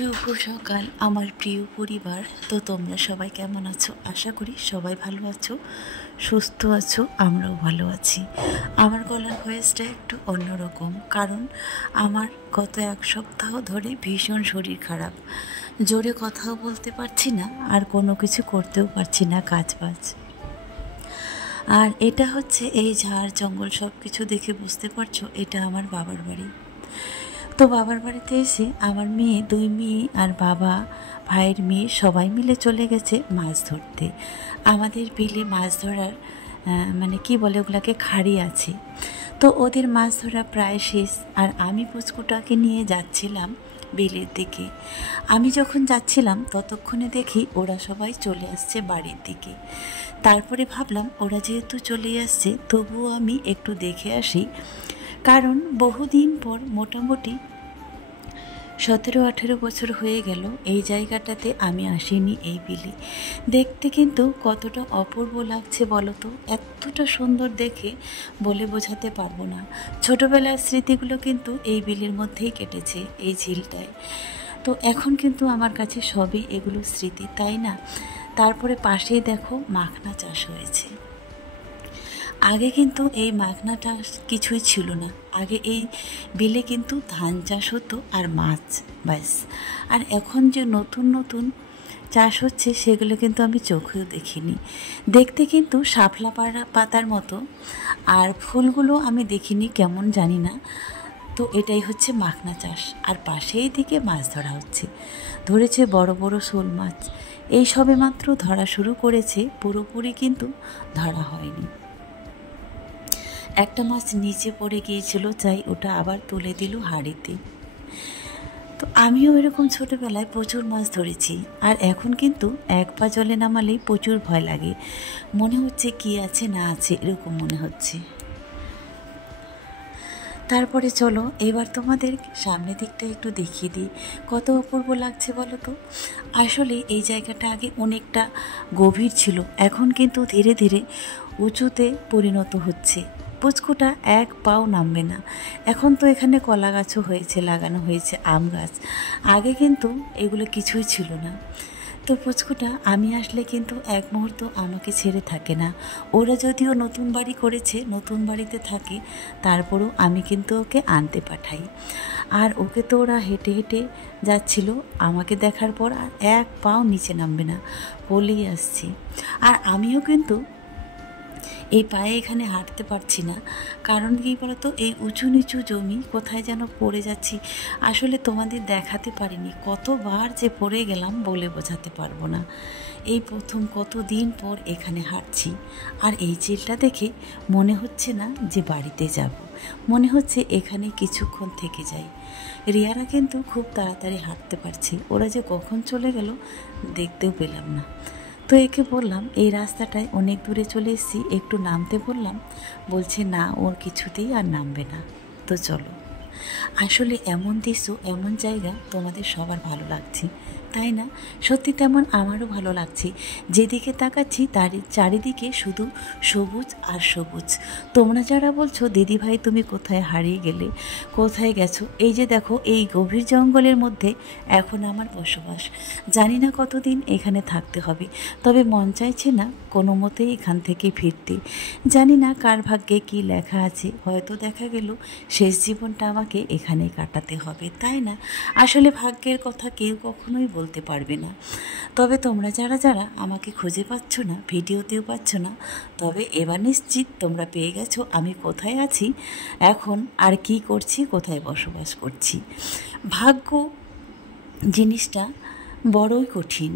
শুভ সকাল আমার প্রিয় পরিবার। তো তোমরা সবাই কেমন আছো? আশা করি সবাই ভালো আছো, সুস্থ আছো। আমরাও ভালো আছি। আমার গলার ভয়েসটা একটু অন্যরকম, কারণ আমার গত এক সপ্তাহ ধরে ভীষণ শরীর খারাপ। জোরে কথাও বলতে পারছি না, আর কোনো কিছু করতেও পারছি না কাজবাজ। আর এটা হচ্ছে এই ঝাড় জঙ্গল সব কিছু দেখে বুঝতে পারছো এটা আমার বাবার বাড়ি। তো বাবার বাড়িতে এসে আমার মেয়ে, দুই মেয়ে আর বাবা, ভাইয়ের মেয়ে সবাই মিলে চলে গেছে মাছ ধরতে। আমাদের বিলে মাছ ধরার মানে কি বলে ওগুলাকে, খাড়ি আছে। তো ওদের মাছ ধরা প্রায় শেষ, আর আমি পুচকুটাকে নিয়ে যাচ্ছিলাম বিলের দিকে। আমি যখন যাচ্ছিলাম ততক্ষণে দেখি ওরা সবাই চলে আসছে বাড়ির দিকে। তারপরে ভাবলাম ওরা যেহেতু চলে আসছে তবুও আমি একটু দেখে আসি, কারণ বহুদিন পর, মোটামুটি 17-18 বছর হয়ে গেল এই জায়গাটাতে আমি আসিনি এই বিলে। দেখতে কিন্তু কতটা অপূর্ব লাগছে বলো তো, এতটা সুন্দর দেখে বলে বোঝাতে পারবো না। ছোটোবেলার স্মৃতিগুলো কিন্তু এই বিলের মধ্যেই কেটেছে, এই ঝিলটায়। তো এখন কিন্তু আমার কাছে সবই এগুলো স্মৃতি, তাই না? তারপরে পাশেই দেখো মাখনা চাষ হয়েছে। আগে কিন্তু এই মাখনা চাষ কিছুই ছিল না। আগে এই বিলে কিন্তু ধান চাষ হতো আর মাছ, ব্যাস। আর এখন যে নতুন নতুন চাষ হচ্ছে সেগুলো কিন্তু আমি চোখেও দেখিনি। দেখতে কিন্তু শাপলা পাতার মতো, আর ফুলগুলো আমি দেখিনি কেমন জানি না। তো এটাই হচ্ছে মাখনা চাষ, আর পাশেই দিকে মাছ ধরা হচ্ছে। ধরেছে বড় বড় শোল মাছ। এই সবে মাত্র ধরা শুরু করেছে, পুরোপুরি কিন্তু ধরা হয়নি। একটা মাছ নিচে পড়ে গিয়েছিল, তাই ওটা আবার তুলে দিল হাঁড়িতে। তো আমিও এরকম ছোটোবেলায় প্রচুর মাছ ধরেছি, আর এখন কিন্তু এক পা জলে নামালেই প্রচুর ভয় লাগে। মনে হচ্ছে কি আছে না আছে, এরকম মনে হচ্ছে। তারপরে চলো এবার তোমাদের সামনের দিকটা একটু দেখিয়ে দিই, কত অপূর্ব লাগছে বলো তো। আসলে এই জায়গাটা আগে অনেকটা গভীর ছিল, এখন কিন্তু ধীরে ধীরে উঁচুতে পরিণত হচ্ছে। পুচকুটা এক পাও নামবে না। এখন তো এখানে কলা গাছও হয়েছে, লাগানো হয়েছে আম গাছ। আগে কিন্তু এগুলো কিছুই ছিল না। তো পুচকুটা আমি আসলে কিন্তু এক মুহূর্ত আমাকে ছেড়ে থাকে না। ওরা যদিও নতুন বাড়ি করেছে, নতুন বাড়িতে থাকে, তারপরেও আমি কিন্তু ওকে আনতে পাঠাই। আর ওকে তো ওরা হেঁটে হেঁটে যাচ্ছিল, আমাকে দেখার পর আর এক পাও নিচে নামবে না, বলেই আসছি। আর আমিও কিন্তু এই পায়ে এখানে হাঁটতে পারছি না, কারণ কী বলতো, এই উঁচু নিচু জমি, কোথায় যেন পড়ে যাচ্ছি। আসলে তোমাদের দেখাতে পারিনি, কতবার যে পড়ে গেলাম বলে বোঝাতে পারবো না। এই প্রথম কতদিন পর এখানে হাঁটছি, আর এই চিলটা দেখে মনে হচ্ছে না যে বাড়িতে যাব, মনে হচ্ছে এখানে কিছুক্ষণ থেকে যাই। রিয়ারা কিন্তু খুব তাড়াতাড়ি হাঁটতে পারছে, ওরা যে কখন চলে গেল দেখতেও পেলাম না। তো একে বললাম এই রাস্তাটায় অনেক দূরে চলে এসেছি, একটু নামতে বললাম, বলছে না, ওর কিছুতেই আর নামবে না। তো চলো। আসলে এমন দৃশ্য, এমন জায়গা তোমাদের সবার ভালো লাগছে, তাই না? সত্যি তেমন আমারও ভালো লাগছে। যেদিকে তাকাচ্ছি তার চারিদিকে শুধু সবুজ আর সবুজ। তোমরা যারা বলছো দিদিভাই তুমি কোথায় হারিয়ে গেলে, কোথায় গেছো, এই যে দেখো এই গভীর জঙ্গলের মধ্যে এখন আমার বসবাস। জানি না কতদিন এখানে থাকতে হবে, তবে মন চাইছে না কোনো মতেই এখান থেকে ফিরতে। জানি না কার ভাগ্যে কি লেখা আছে, হয়তো দেখা গেল শেষ জীবনটা আমাকে এখানেই কাটাতে হবে, তাই না? আসলে ভাগ্যের কথা কেউ কখনোই বলতে পারবে না। তবে তোমরা যারা যারা আমাকে খুঁজে পাচ্ছ না, ভিডিওতেও পাচ্ছ না, তবে এবার নিশ্চিত তোমরা পেয়ে গেছো আমি কোথায় আছি এখন, আর কি করছি, কোথায় বসবাস করছি। ভাগ্য জিনিসটা বড়ই কঠিন।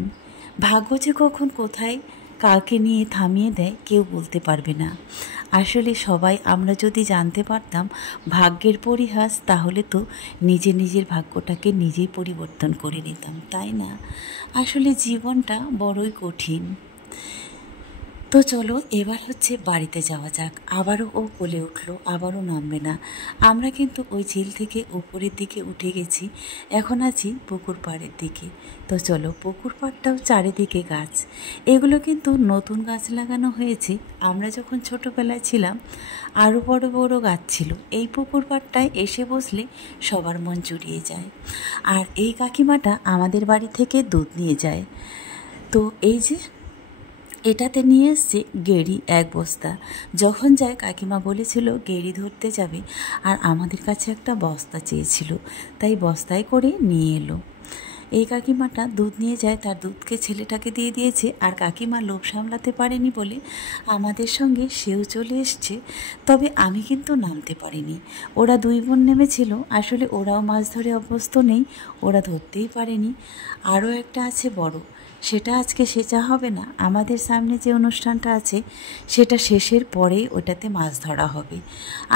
ভাগ্য যে কখন কোথায় কাকে নিয়ে থামিয়ে দেয় কেউ বলতে পারবে না। আসলে সবাই আমরা যদি জানতে পারতাম ভাগ্যের পরিহাস, তাহলে তো নিজের ভাগ্যটাকে নিজেই পরিবর্তন করে নিতাম, তাই না? আসলে জীবনটা বড়ই কঠিন। তো তো চলো এবার হচ্ছে বাড়িতে যাওয়া যাক। আবারও ও কোলে উঠলো, আবারও নামবে না। আমরা কিন্তু ওই ঝিল থেকে উপরের দিকে উঠে গেছি, এখন আছি পুকুর পাড়ের দিকে। তো চলো, পুকুর পাড়টাও চারিদিকে গাছ, এগুলো কিন্তু নতুন গাছ লাগানো হয়েছে। আমরা যখন ছোটোবেলায় ছিলাম আরও বড় বড় গাছ ছিল। এই পুকুর পাড়টায় এসে বসলে সবার মন জুড়িয়ে যায়। আর এই কাকিমাটা আমাদের বাড়ি থেকে দুধ নিয়ে যায়। তো এই যে এটাতে নিয়ে এসছে গেঁড়ি 1 বস্তা। যখন যায় কাকিমা বলেছিল গেঁড়ি ধরতে যাবে, আর আমাদের কাছে একটা বস্তা চেয়েছিল, তাই বস্তায় করে নিয়ে এলো। এই কাকিমাটা দুধ নিয়ে যায়, তার দুধকে ছেলেটাকে দিয়ে দিয়েছে, আর কাকিমা লোভ সামলাতে পারেনি বলে আমাদের সঙ্গে সেও চলে এসছে। তবে আমি কিন্তু নামতে পারিনি। ওরা 2 বোন নেমেছিল, আসলে ওরাও মাছ ধরে অভ্যস্ত নেই, ওরা ধরতেই পারেনি। আরও একটা আছে বড়, সেটা আজকে সেচা হবে না। আমাদের সামনে যে অনুষ্ঠানটা আছে সেটা শেষের পরেই ওটাতে মাছ ধরা হবে।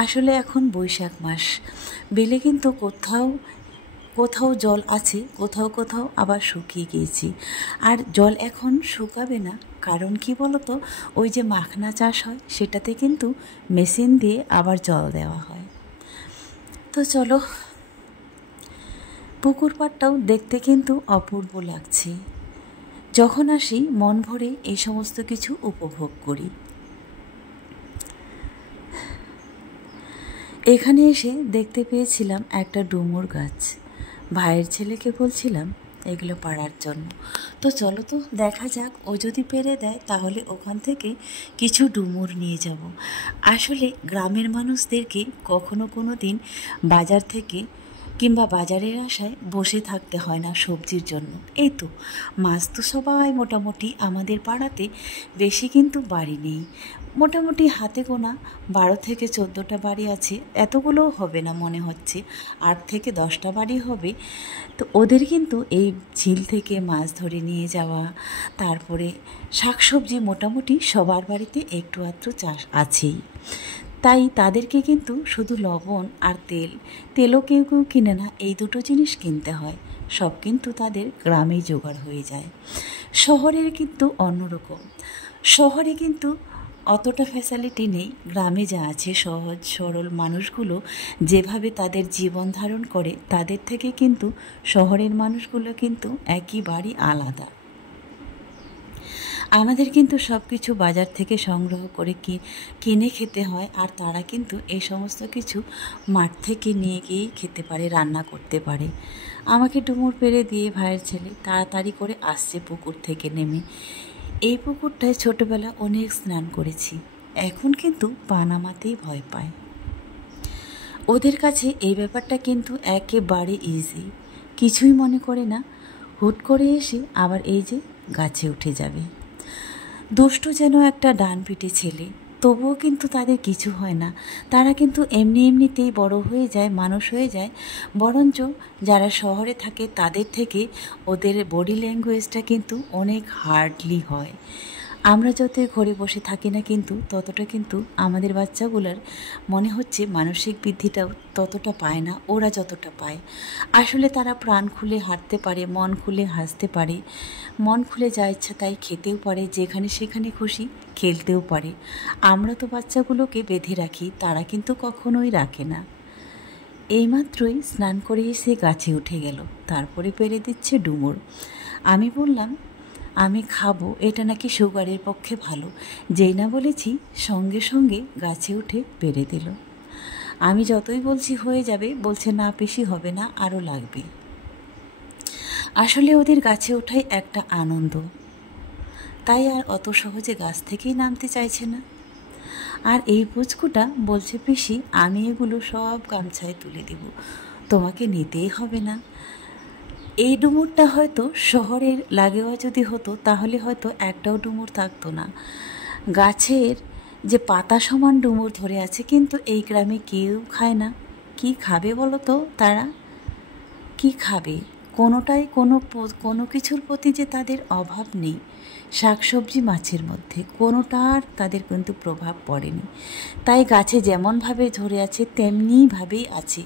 আসলে এখন বৈশাখ মাস, বিলে কিন্তু কোথাও কোথাও জল আছে, কোথাও কোথাও আবার শুকিয়ে গিয়েছি। আর জল এখন শুকাবে না, কারণ কি বলতো, ওই যে মাখনা চাষ হয় সেটাতে কিন্তু মেশিন দিয়ে আবার জল দেওয়া হয়। তো চলো, পুকুর পাড়টাও দেখতে কিন্তু অপূর্ব লাগছে। যখন আসি মন ভরে এই সমস্ত কিছু উপভোগ করি। এখানে এসে দেখতে পেয়েছিলাম একটা ডুমুর গাছ। ভাইয়ের ছেলেকে বলছিলাম এগুলো পাড়ার জন্য। তো চলো তো দেখা যাক, ও যদি পেরে দেয় তাহলে ওখান থেকে কিছু ডুমুর নিয়ে যাব। আসলে গ্রামের মানুষদেরকে কখনো কোনো দিন বাজার থেকে কিংবা বাজারের আশায় বসে থাকতে হয় না সবজির জন্য। এই তো মাছ তো সবাই মোটামুটি আমাদের পাড়াতে বেশি কিন্তু বাড়ি নেই, মোটামুটি হাতে গোনা 12 থেকে 14টা বাড়ি আছে, এতগুলোও হবে না মনে হচ্ছে, 8 থেকে 10টা বাড়ি হবে। তো ওদের কিন্তু এই ঝিল থেকে মাছ ধরে নিয়ে যাওয়া, তারপরে শাকসবজি মোটামুটি সবার বাড়িতে একটু আধটু চাষ আছেই। তাই তাদেরকে কিন্তু শুধু লবণ আর তেলও কেউ কেউ কিনে না, এই দুটো জিনিস কিনতে হয়। সব কিন্তু তাদের গ্রামেই জোগাড় হয়ে যায়। শহরের কিন্তু অন্যরকম, শহরে কিন্তু অতটা ফ্যাসিলিটি নেই। গ্রামে যা আছে, সহজ সরল মানুষগুলো যেভাবে তাদের জীবন ধারণ করে, তাদের থেকে কিন্তু শহরের মানুষগুলো কিন্তু একেবারেই আলাদা। আমাদের কিন্তু সব কিছু বাজার থেকে সংগ্রহ করে কিনে খেতে হয়, আর তারা কিন্তু এই সমস্ত কিছু মাঠ থেকে নিয়ে গিয়েই খেতে পারে, রান্না করতে পারে। আমাকে ডুমুর পেড়ে দিয়ে ভাইয়ের ছেলে তাড়াতাড়ি করে আসছে পুকুর থেকে নেমে। এই পুকুরটায় ছোটোবেলা অনেক স্নান করেছি, এখন কিন্তু পা নামাতেই ভয় পায়। ওদের কাছে এই ব্যাপারটা কিন্তু একেবারে ইজি, কিছুই মনে করে না। হুট করে এসে আবার এই যে গাছে উঠে যাবে। দুষ্টু যেন একটা ডান পিটে ছেলে, তবুও কিন্তু তাদের কিছু হয় না। তারা কিন্তু এমনিতেই বড় হয়ে যায়, মানুষ হয়ে যায়। বরঞ্চ যারা শহরে থাকে তাদের থেকে ওদের বডি ল্যাঙ্গুয়েজটা কিন্তু অনেক হার্ডলি হয়। আমরা যতই ঘরে বসে থাকি না কিন্তু ততটা কিন্তু আমাদের বাচ্চাগুলোর মনে হচ্ছে মানসিক বৃদ্ধিটাও ততটা পায় না ওরা যতটা পায়। আসলে তারা প্রাণ খুলে হাঁটতে পারে, মন খুলে হাসতে পারে, মন খুলে যা ইচ্ছা তাই খেতেও পারে, যেখানে সেখানে খুশি খেলতেও পারে। আমরা তো বাচ্চাগুলোকে বেঁধে রাখি, তারা কিন্তু কখনোই রাখে না। এইমাত্রই স্নান করে এসে গাছে উঠে গেল, তারপরে পেরে দিচ্ছে ডুমুর। আমি বললাম আমি খাবো, এটা নাকি সুগারের পক্ষে ভালো। যেই না বলেছি সঙ্গে সঙ্গে গাছে উঠে পেরে দিল। আমি যতই বলছি হয়ে যাবে, বলছে না বেশি হবে না, আরও লাগবে। আসলে ওদের গাছে ওঠাই একটা আনন্দ, তাই আর অত সহজে গাছ থেকেই নামতে চাইছে না। আর এই পুচকুটা বলছে পিসি আমি এগুলো সব গামছায় তুলে দেব, তোমাকে নিতেই হবে না। এই ডুমুরটা হয়তো শহরের লাগেওয়া যদি হতো তাহলে হয়তো একটাও ডুমুর থাকতো না। গাছের যে পাতা সমান ডুমুর ধরে আছে, কিন্তু এই গ্রামে কেউ খায় না। কি খাবে বলো তো তারা, কি খাবে? কোনোটাই কোনো কিছুর প্রতি যে তাদের অভাব নেই, শাকসবজি মাছের মধ্যে কোনোটার তাদের কিন্তু প্রভাব পড়েনি। তাই গাছে যেমনভাবে ধরে আছে তেমনিভাবেই আছে।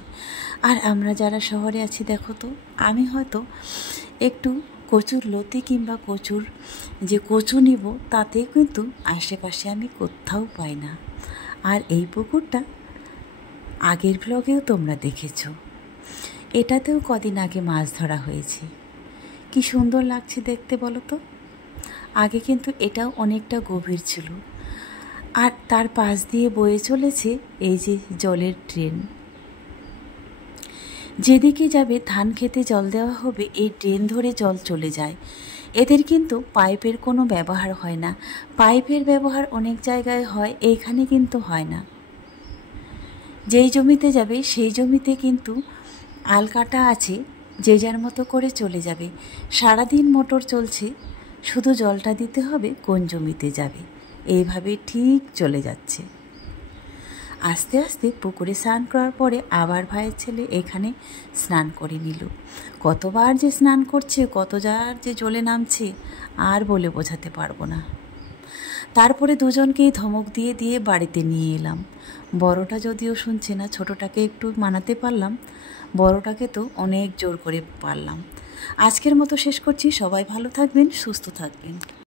আর আমরা যারা শহরে আছি দেখো তো, আমি হয়তো একটু কচুর লতি কিংবা কচুর যে কচু নিব তাতে কিন্তু আশেপাশে আমি কোথাও পাই না। আর এই পুকুরটা আগের ব্লগেও তোমরা দেখেছো, এটাতেও কদিন আগে মাছ ধরা হয়েছে। কি সুন্দর লাগছে দেখতে বলো তো। আগে কিন্তু এটাও অনেকটা গভীর ছিল, আর তার পাশ দিয়ে বয়ে চলেছে এই যে জলের ট্রেন। যেদিকে যাবে ধান খেতে জল দেওয়া হবে এই ট্রেন ধরে জল চলে যায়। এদের কিন্তু পাইপের কোনো ব্যবহার হয় না। পাইপের ব্যবহার অনেক জায়গায় হয়, এইখানে কিন্তু হয় না। যেই জমিতে যাবে সেই জমিতে কিন্তু আলকাটা আছে, যে যার মতো করে চলে যাবে। সারাদিন মোটর চলছে, শুধু জলটা দিতে হবে কোন জমিতে যাবে। এইভাবে ঠিক চলে যাচ্ছে। আস্তে আস্তে পুকুরে স্নান করার পরে আবার ভাইয়ের ছেলে এখানে স্নান করে নিল। কতবার যে স্নান করছে, কতবার যে জলে নামছে আর বলে বোঝাতে পারবো না। তারপরে দুজনকেই ধমক দিয়ে দিয়ে বাড়িতে নিয়ে এলাম। বড়টা যদিও শুনছে না, ছোটটাকে একটু মানাতে পারলাম, বড়টাকে তো অনেক জোর করে পারলাম। আজকের মতো শেষ করছি। সবাই ভালো থাকবেন, সুস্থ থাকবেন।